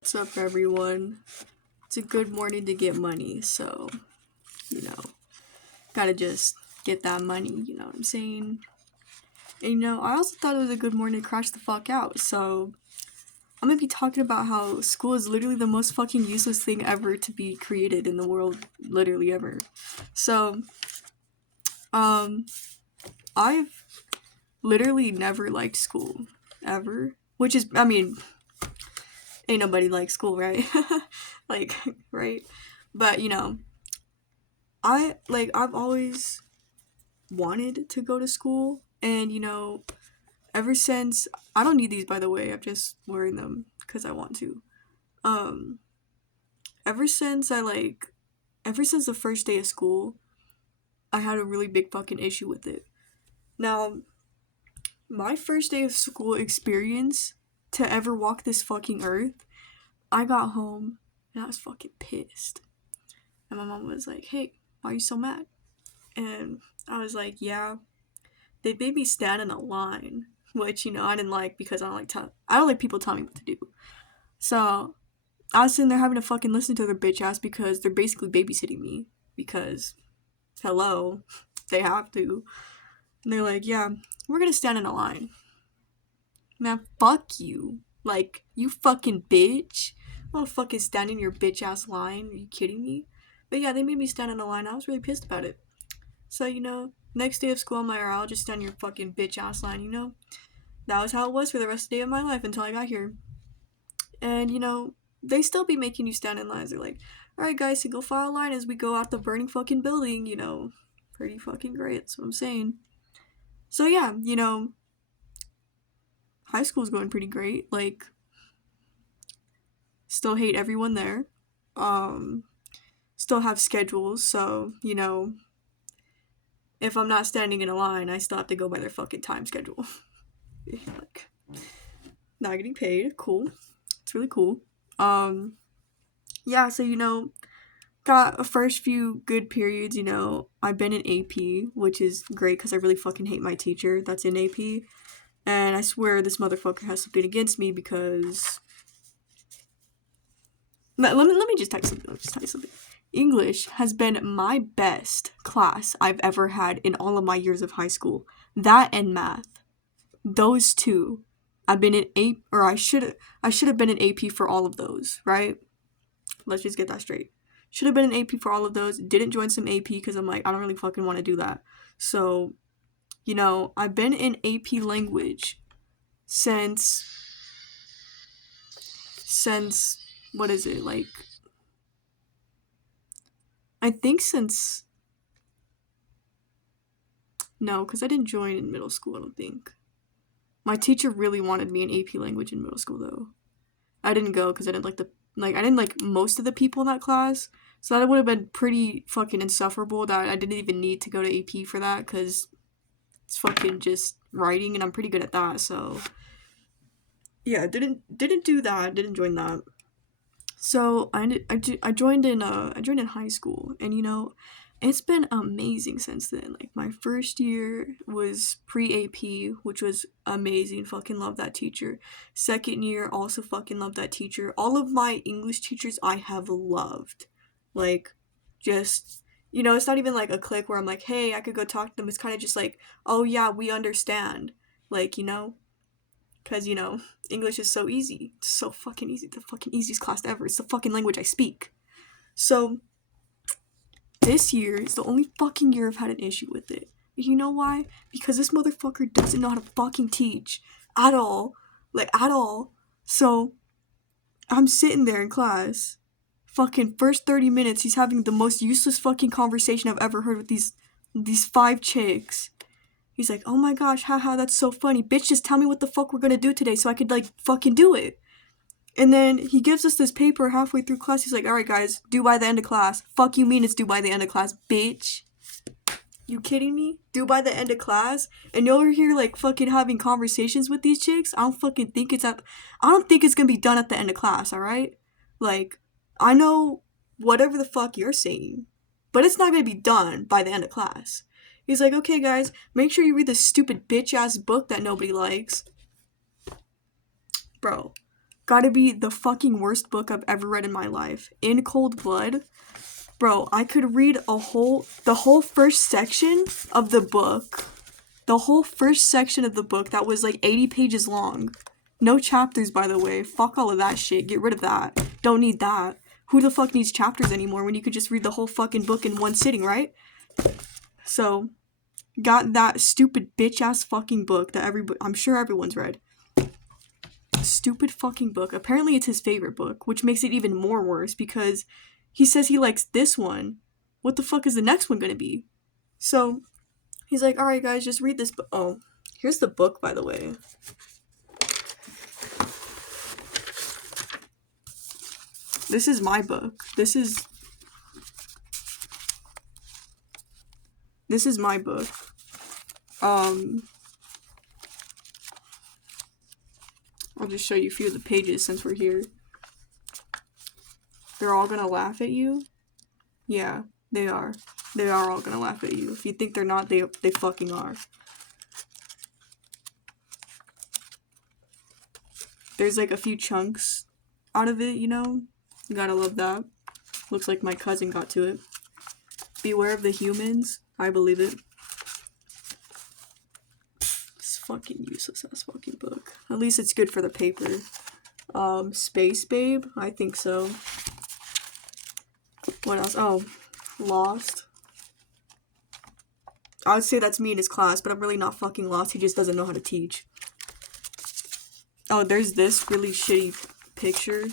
What's up, everyone? It's a good morning to get money, so, you know, gotta just get that money, you know what I'm saying? And, I also thought it was a good morning to crash the fuck out, so I'm gonna be talking about how school is literally the most fucking useless thing ever to be created in the world, literally ever. So, um, I've literally never liked school, ever. Which is, I mean, ain't nobody like school, right? like, right? But, I've always wanted to go to school, and ever since, I don't need these, by the way, I'm just wearing them because I want to. um ever since ever since the first day of school, I had a really big fucking issue with it. Now, my first day of school experience to ever walk this fucking earth, I got home and I was fucking pissed, and my mom was like, "Hey, why are you so mad?" And I was like, "Yeah, they made me stand in a line," which I didn't like because I don't like people telling me what to do. So I was sitting there having to fucking listen to their bitch ass because they're basically babysitting me because hello, they have to. And they're like, "Yeah, we're gonna stand in a line." Man, fuck you. Like, you fucking bitch. I'm not fucking stand in your bitch ass line. Are you kidding me? But yeah, they made me stand in a line. I was really pissed about it. So, next day of school, I'm like, "Alright, I'll just stand in your fucking bitch ass line. That was how it was for the rest of the day of my life until I got here. And, they still be making you stand in lines. They're like, "Alright, guys, single file line as we go out the burning fucking building. Pretty fucking great. That's what I'm saying. So, yeah, high school's going pretty great. Like, still hate everyone there. Um, Still have schedules. So, if I'm not standing in a line, I still have to go by their fucking time schedule. like, not getting paid. Cool. It's really cool. Um, yeah, so, got a first few good periods. I've been in AP, which is great because I really fucking hate my teacher that's in AP. And I swear this motherfucker has something against me because let me just tell you something. Let me just tell you something. English has been my best class I've ever had in all of my years of high school. That and math. Those two. I've been in AP, or I should have been in AP for all of those, right? Let's just get that straight. Should have been in AP for all of those. Didn't join some AP because I'm like, I don't really fucking want to do that. So, I've been in AP language since what is it? Like, I think since no, because I didn't join in middle school, I don't think. My teacher really wanted me in AP language in middle school though. I didn't go because I didn't like most of the people in that class. So that would have been pretty fucking insufferable that I didn't even need to go to AP for that because it's fucking just writing and I'm pretty good at that. So yeah, didn't do that. Didn't join that. So I joined in high school, and it's been amazing since then. Like, my first year was pre AP, which was amazing. Fucking love that teacher. Second year, also fucking love that teacher. All of my English teachers I have loved. Like, just it's not even like a clique where I'm like, hey, I could go talk to them. It's kind of just like, oh yeah, we understand. Like, because, English is so easy. It's so fucking easy. The fucking easiest class ever. It's the fucking language I speak. So, this year is the only fucking year I've had an issue with it. You know why? Because this motherfucker doesn't know how to fucking teach. At all. Like, at all. So, I'm sitting there in class. Fucking first 30 minutes, he's having the most useless fucking conversation I've ever heard with these five chicks. He's like, "Oh my gosh, haha, that's so funny. Bitch, just tell me what the fuck we're gonna do today so I could, like, fucking do it." And then he gives us this paper halfway through class. He's like, "Alright, guys, due by the end of class." Fuck you mean it's due by the end of class, bitch? You kidding me? Due by the end of class? And you're over here, like, fucking having conversations with these chicks? I don't think it's gonna be done at the end of class, alright? Like, I know whatever the fuck you're saying, but it's not gonna be done by the end of class. He's like, "Okay, guys, make sure you read this stupid bitch ass book that nobody likes." Bro, gotta be the fucking worst book I've ever read in my life. In Cold Blood. Bro, I could read the whole first section of the book. The whole first section of the book that was like 80 pages long. No chapters, by the way. Fuck all of that shit. Get rid of that. Don't need that. Who the fuck needs chapters anymore when you could just read the whole fucking book in one sitting, right? So, got that stupid bitch-ass fucking book that I'm sure everyone's read. Stupid fucking book. Apparently it's his favorite book, which makes it even more worse because he says he likes this one. What the fuck is the next one gonna be? So, he's like, alright guys, just read this book. Oh, here's the book, by the way. This is my book. This is my book. I'll just show you a few of the pages since we're here. They're all gonna laugh at you? Yeah, they are. They are all gonna laugh at you. If you think they're not, they fucking are. There's like a few chunks out of it, you know? You gotta love that. Looks like my cousin got to it. Beware of the humans. I believe it. This fucking useless ass fucking book. At least it's good for the paper. Space Babe? I think so. What else? Oh, Lost. I would say that's me in his class, but I'm really not fucking lost. He just doesn't know how to teach. Oh, there's this really shitty picture.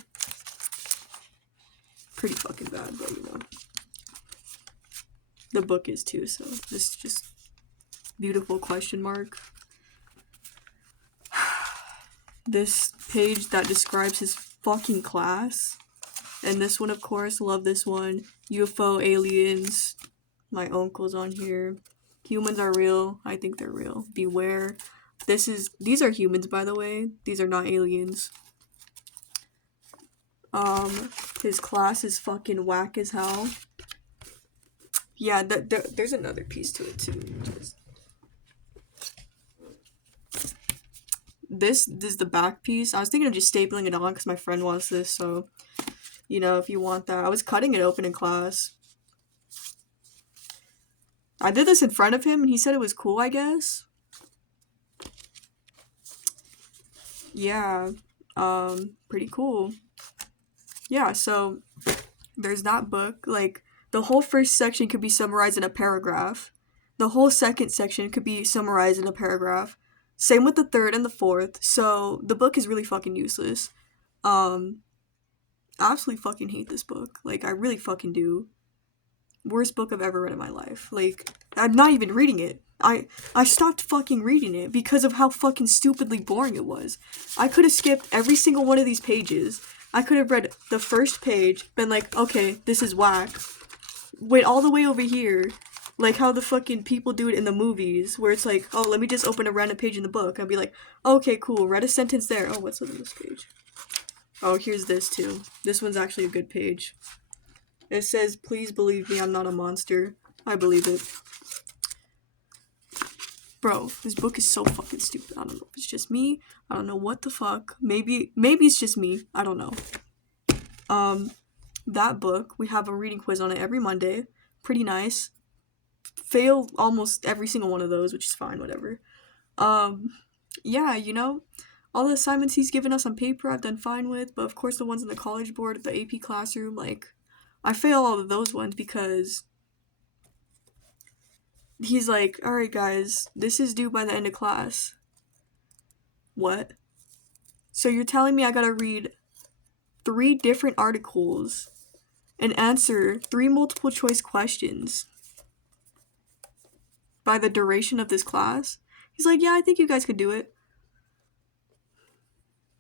Pretty fucking bad, but you know. The book is too, so this just beautiful question mark. This page that describes his fucking class. And this one, of course, love this one. UFO, aliens. My uncle's on here. Humans are real. I think they're real. Beware. These are humans, by the way. These are not aliens. His class is fucking whack as hell. Yeah, there's another piece to it, too. This is the back piece. I was thinking of just stapling it on because my friend wants this, so, you know, if you want that. I was cutting it open in class. I did this in front of him, and he said it was cool, I guess. Yeah, pretty cool. Yeah, so there's that book. Like, the whole first section could be summarized in a paragraph. The whole second section could be summarized in a paragraph. Same with the third and the fourth. So the book is really fucking useless. I absolutely fucking hate this book. Like, I really fucking do. Worst book I've ever read in my life. Like, I'm not even reading it. I stopped fucking reading it because of how fucking stupidly boring it was. I could have skipped every single one of these pages. I could have read the first page, been like, okay, this is whack. Went all the way over here, like how the fucking people do it in the movies, where it's like, oh, let me just open a random page in the book. I'd be like, okay, cool, read a sentence there. Oh, what's on this page? Oh, here's this too. This one's actually a good page. It says, please believe me, I'm not a monster. I believe it. Bro, this book is so fucking stupid. I don't know if it's just me. I don't know what the fuck. Maybe it's just me. I don't know. That book, we have a reading quiz on it every Monday. Pretty nice. Fail almost every single one of those, which is fine, whatever. Yeah, you know, all the assignments he's given us on paper I've done fine with, but of course the ones in the college board, the AP classroom, like, I fail all of those ones because he's like, alright guys, this is due by the end of class. What? So you're telling me I gotta read 3 different articles and answer 3 multiple choice questions by the duration of this class? He's like, yeah, I think you guys could do it.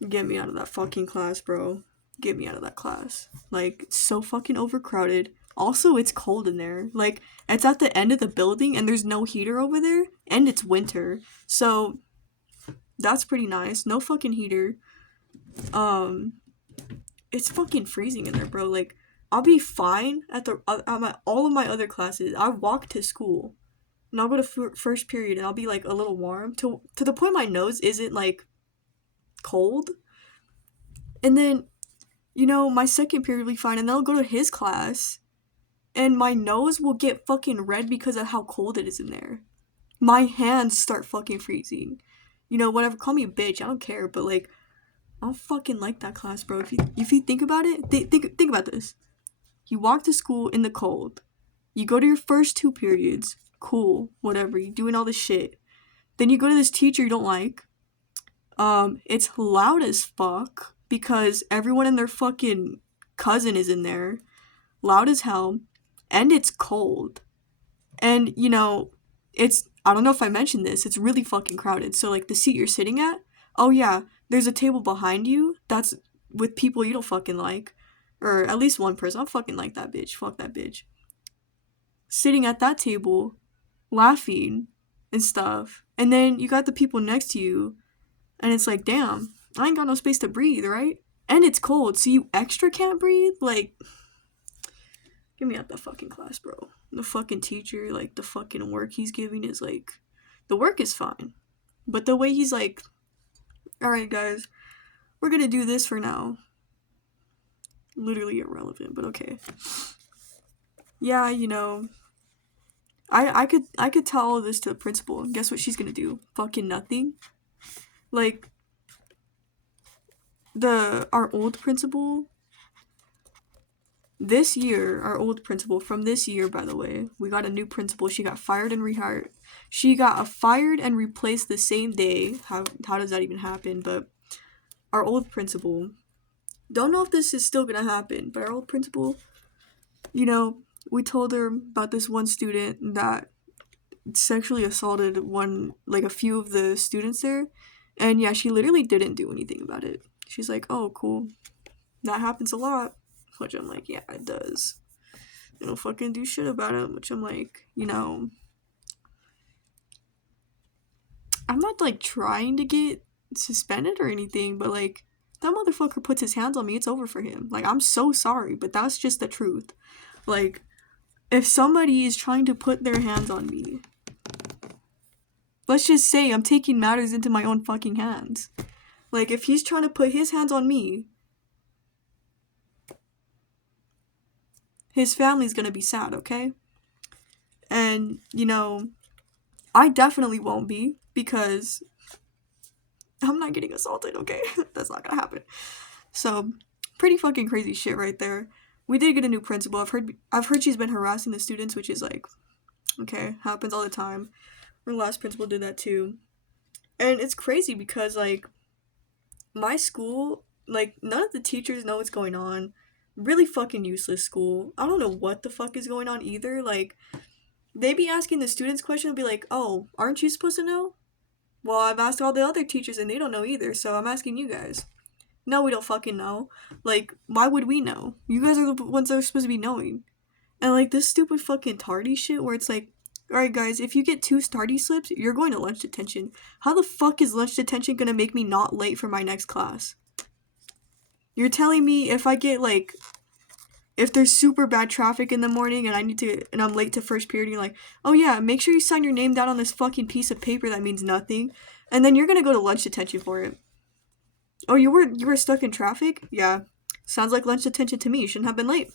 Get me out of that fucking class, bro. Get me out of that class. Like, it's so fucking overcrowded. Also, it's cold in there. Like, it's at the end of the building and there's no heater over there, and it's winter. So, that's pretty nice. No fucking heater. It's fucking freezing in there, bro. Like, I'll be fine at all of my other classes. I walk to school, and I'll go to first period, and I'll be like a little warm to the point my nose isn't like cold. And then, my second period will be fine, and then I'll go to his class, and my nose will get fucking red because of how cold it is in there. My hands start fucking freezing. Whatever, call me a bitch, I don't care, but like, I don't fucking like that class, bro. If you think about it, think about this. You walk to school in the cold. You go to your first 2 periods. Cool, whatever. You're doing all this shit. Then you go to this teacher you don't like. It's loud as fuck because everyone and their fucking cousin is in there. Loud as hell. And it's cold. And, I don't know if I mentioned this, it's really fucking crowded. So, like, the seat you're sitting at, oh yeah, there's a table behind you that's with people you don't fucking like. Or at least one person. I don't fucking like that bitch. Fuck that bitch. Sitting at that table, laughing and stuff. And then you got the people next to you, and it's like, damn, I ain't got no space to breathe, right? And it's cold, so you extra can't breathe? Like, get me out that fucking class, bro. The fucking teacher, like, the fucking work he's giving is like, the work is fine. But the way he's like, alright, guys, we're gonna do this for now. Literally irrelevant, but okay. Yeah, I could tell all this to the principal, and guess what she's gonna do? Fucking nothing. Like, our old principal, this year, our old principal from this year, by the way, we got a new principal. She got fired and rehired. She got fired and replaced the same day. How does that even happen? But our old principal, don't know if this is still gonna happen, but our old principal, we told her about this one student that sexually assaulted a few of the students there, and yeah, she literally didn't do anything about it. She's like, oh, cool, that happens a lot, which I'm like, yeah, it does. They don't fucking do shit about it, which I'm like, I'm not like trying to get suspended or anything, but like, that motherfucker puts his hands on me, it's over for him. Like, I'm so sorry, but that's just the truth. Like, if somebody is trying to put their hands on me, let's just say I'm taking matters into my own fucking hands. Like, if he's trying to put his hands on me, his family's gonna be sad, okay? And, I definitely won't be, because I'm not getting assaulted, okay? That's not gonna happen. So, pretty fucking crazy shit right there. We did get a new principal. I've heard she's been harassing the students, which is like, okay, happens all the time. Our last principal did that too. And it's crazy because, like, my school, like, none of the teachers know what's going on. Really fucking useless school. I don't know what the fuck is going on either. Like, they be asking the students questions and be like, oh, aren't you supposed to know? Well, I've asked all the other teachers and they don't know either, so I'm asking you guys. No, we don't fucking know. Like, why would we know? You guys are the ones that are supposed to be knowing. And, like, this stupid fucking tardy shit where it's like, alright, guys, if you get 2 tardy slips, you're going to lunch detention. How the fuck is lunch detention gonna make me not late for my next class? You're telling me if I get, like, if there's super bad traffic in the morning and I'm late to first period, you're like, oh yeah, make sure you sign your name down on this fucking piece of paper that means nothing, and then you're gonna go to lunch detention for it. Oh, you were stuck in traffic? Yeah. Sounds like lunch detention to me. You shouldn't have been late.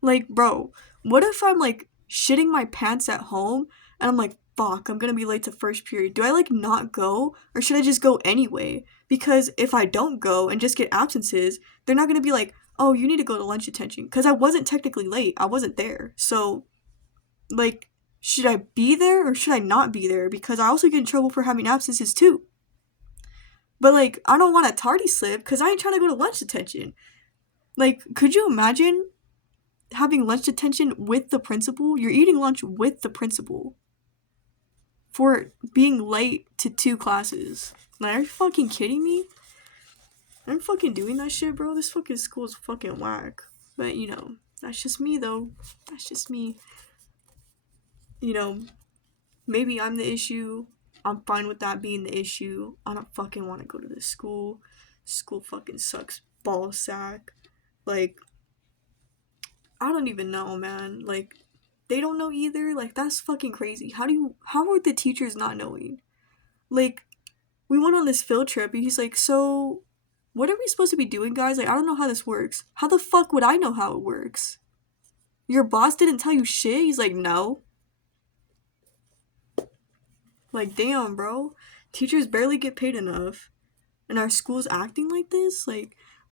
Like, bro, what if I'm, like, shitting my pants at home, and I'm like, fuck, I'm gonna be late to first period. Do I, like, not go, or should I just go anyway? Because if I don't go and just get absences, they're not gonna be like, oh, you need to go to lunch detention. Because I wasn't technically late. I wasn't there. So, like, should I be there or should I not be there? Because I also get in trouble for having absences too. But, like, I don't want a tardy slip because I ain't trying to go to lunch detention. Like, could you imagine having lunch detention with the principal? You're eating lunch with the principal for being late to 2 classes. Like, are you fucking kidding me? I'm fucking doing that shit, bro. This fucking school is fucking whack. But, that's just me, though. That's just me. Maybe I'm the issue. I'm fine with that being the issue. I don't fucking want to go to this school. School fucking sucks. Ball sack. Like, I don't even know, man. Like, they don't know either. Like, that's fucking crazy. How are the teachers not knowing? Like, we went on this field trip and he's like, so, What are we supposed to be doing, guys? Like, I don't know how this works. How the fuck would I know how it works? Your boss didn't tell you shit? He's like, no. Like, damn, bro. Teachers barely get paid enough. And our school's acting like this? Like,